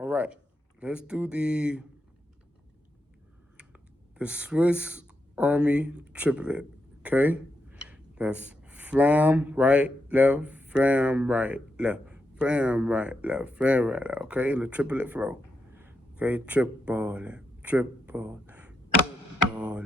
All right, let's do the Swiss Army triplet. Okay, that's flam right, left, flam right, left, flam right, left, flam right, left. Okay, in the triplet flow. Okay, triple, triple, triple.